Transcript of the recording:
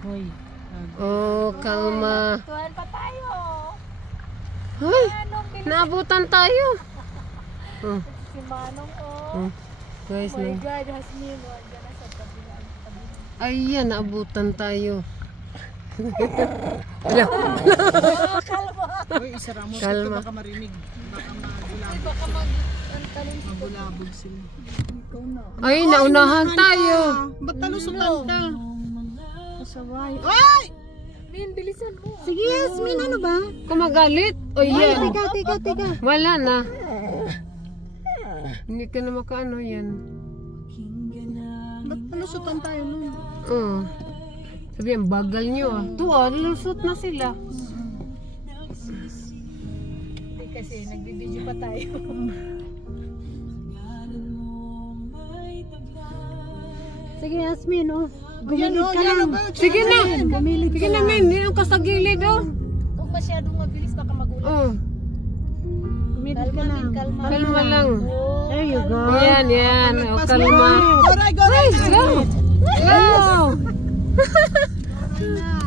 Hoy. Oh, kalma. Tuhan pa tayo. Hoy, Manong, bilis. naabutan tayo. Si Manong, oh. Guys, Oh my no. God, Hasmin. Huwag ka na sa tabi. Ayan, naabutan tayo. Ala, Oh, kalma. Hoy, isara mo. Kalma. Baka marinig. Baka Ay, magulabog. baka mag-antalin si Magulabog sila. Ikaw na. ay, naunahan tayo. Ba't talusutan ka? Kasaway. Ay! Min, bilisan mo. Sige, Yasmin, ano ba? Kumagalit. O yan. Teka. Wala na. Hindi ka na makaano yan. Ba't talusutan tayo nun? Sabi, ang bagal nyo ah. Lusot na sila. Hindi kasi, nagbibideo pa tayo. Sige, Yasmin, oh. Yan Gumilit o, ka yan lang. o ba? Sige na. Gumilit Sige ka na, lang. men. Hindi ka sa gilid oh. Kung masyadong mabilis, baka magulat. Gumilit ka Kalma, lang. Min, kalma. Kalma lang. Oh, There you go. Yan, yan. O, kalma. Goray! Go! Go! Na.